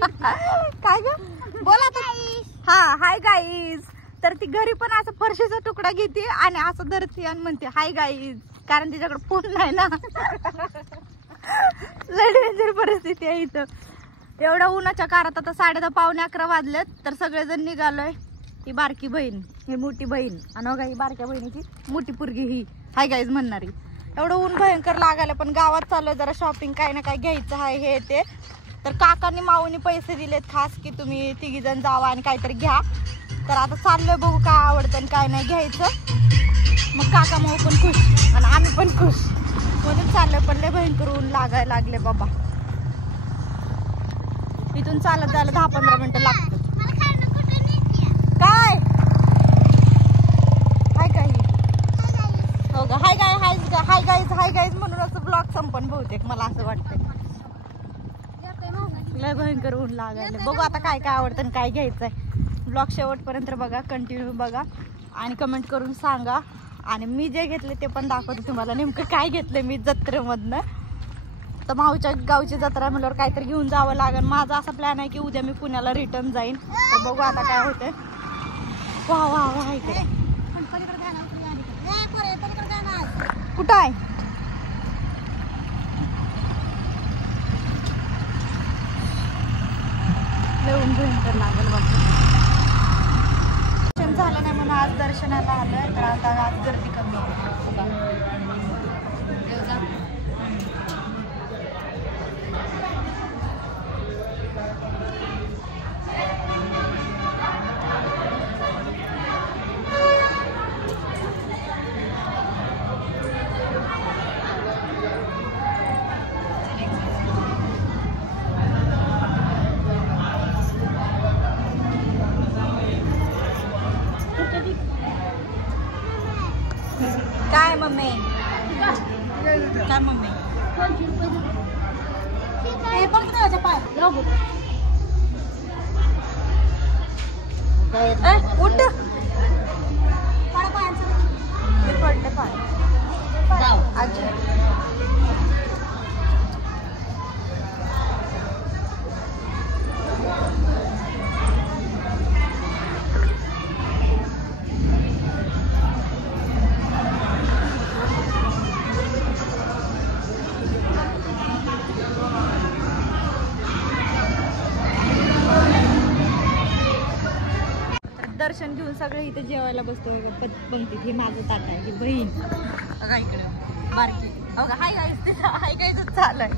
काय ग बोला हा हाय गाईज. तर ती घरी पण असं फरशीचा तुकडा घेते आणि असं धरते आणि म्हणते हाय गाईज, कारण तिच्याकडे फोन नाही ना. लय डेंजर परिस्थिती आहे इथं. एवढ्या उन्हाच्या कारात आता 10:30 पावणे 11 वाजलेत. तर सगळेजण निघालोय. ही बारकी बहीण, ही मोठी बहीण आणि ही बारक्या बहिणीची मोठी पोरगी ही हाय गाईज म्हणणारी. एवढं ऊन भयंकर लागायला पण गावात चाललोय जरा शॉपिंग, काय ना काय घ्यायचं आहे हे ते. तर काकांनी माऊनी पैसे दिलेत खास की तुम्ही तिघी जण जावा आणि काहीतरी घ्या. तर आता चाललोय बघू काय आवडतं आणि काय नाही घ्यायचं. मग काका माऊ पण खुश आणि आम्ही पण खुश म्हणून चाललोय. पण लय भयंकर ऊन लागायला लागले बाबा. इथून चालत जायला 10-15 मिनिटं लागतात. काय हाय काय हो ग हाय गाय हाय गाईज म्हणून असं ब्लॉग संपन बहुतेक मला असं वाटतंय. लय भयंकर ऊन लागायला. बघू आता काय काय आवडतं आणि काय घ्यायचंय. ब्लॉग शेवटपर्यंत बघा, कंटिन्यू बघा आणि कमेंट करून सांगा. आणि मी जे घेतले ते पण दाखवते तुम्हाला नेमकं काय घेतलं मी जत्रेमधनं. तर माऊच्या गावची जत्रा म्हणल्यावर काहीतरी घेऊन जावं लागेल. माझा असा प्लॅन आहे की उद्या मी पुण्याला रिटर्न जाईन. तर बघू आता काय होतंय. वा वा वा इकडे कुठं आहे येऊन भयंकर लागेल बघ. दर्शन झालं नाही म्हणून आज दर्शनाला आलोय. तर आता आज गर्दी कमी काय मम्मी काय मम्मी उठ पडले पाय आजी. दर्शन घेऊन सगळे इथे जेवायला बसतो. पंक्तीत हे माझं ताट आहे. ही बहीण बघा इकडे बारकी बघा हाय गाईज हाय गाईज चालू आहे.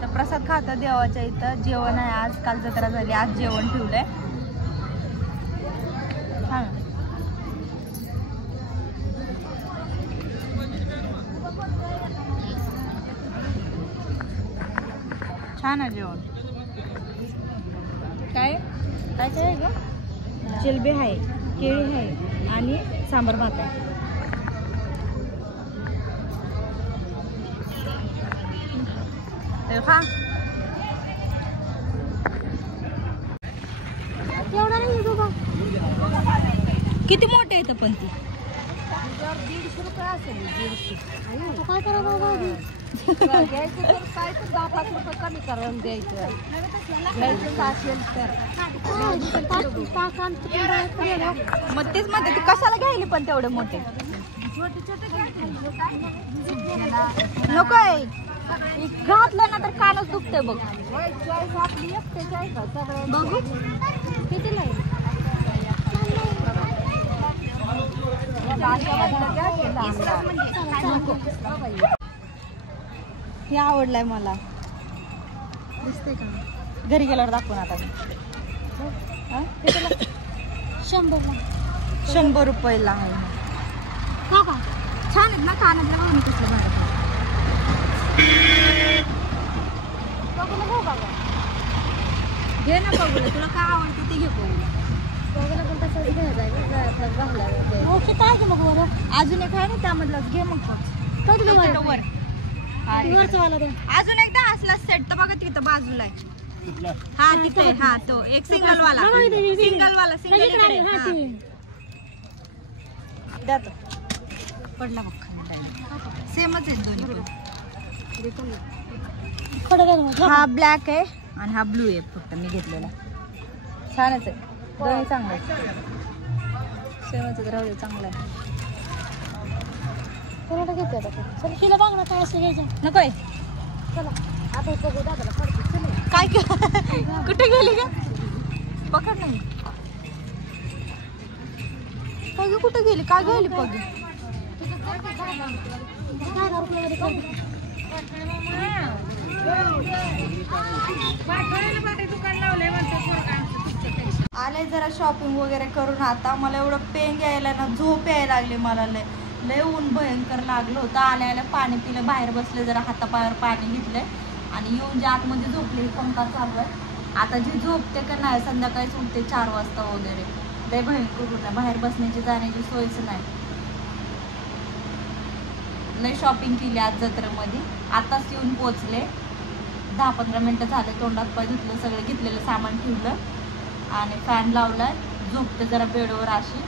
तर प्रसाद खाता देवाच्या इथं. जेवण आहे आज, काल जत्रा झाली आज जेवण ठेवलंय. छान आहे जेवण. काय काय आहे ग? जिलेबी आहे, केळी आहे आणि सांबार भात आहे. खा. किती मोठे येतं पण ती 150 रुपये असेल. 150 काय करा बाबा घ्यायचं तर काय तर 10-5 रुपये कमी करून द्यायचं. मग तेच म्हणते कशाला घ्यायला पण तेवढे मोठे छोटे छोटे नको आहे. घातलं ना तर कानच दुखते बघ. बघू किती नाही. हे आवडलंय मला. दिसते का घरी गेल्यावर दाखवून आता. 100 रुपयाला आहे. छान आहेत ना कानातल्या बघून कसलं भारी. घे ना बघूला, तुला काय आवडतं ते घे बघूला. पण तसंच घ्यायचं अजून एक आहे ना त्यामधलाच घे मग. वर अजून एकदा असला सेट तर बघा तिथं बाजूला आहे. हा तिथे हा तो एक सिंगल वाला द्या तो पडला मग. सेमच आहेत दोन्ही. हा ब्लॅक आहे आणि हा ब्लू आहे फक्त मी घेतलेला. छानच आहे, दोन्ही चांगलं आहे. शेवटचं तर राहू दे, चांगलं आहे. कोणाला घेते आता? चल तिला बघ ना काय असं घ्यायचं. नको आहे. चला आता बघू दादाला पडते. चल काय कुठे गेली का? पकड नाही. पगी कुठे गेली? काय गेली पगी? आले जरा शॉपिंग वगैरे करून. आता मला एवढं पेंग यायला ना, झोप यायला लागली मला. लय ऊन भयंकर लागलं होतं. आल्या पाणी पिलं, बाहेर बसले, जरा हातापायावर पाणी घेतलंय आणि येऊन जे आतमध्ये झोपले. पंखा चालू आहे. आता जी झोपते का नाही, संध्याकाळीच उठते 4 वाजता वगैरे. लय भयंकर ऊन आहे, बाहेर बसण्याची जाण्याची सोयच नाही. लय शॉपिंग केली आज जत्रेमध्ये. आताच येऊन पोचले, 10-15 मिनटं झाले. तोंडात पाय धुतलं, सगळं घेतलेलं सामान ठेवलं आणि फॅन लावलाय. झोपते जरा बेडवर अशी.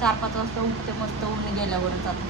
4-5 वाजता उठते मस्त ऊन गेल्यावरच. आता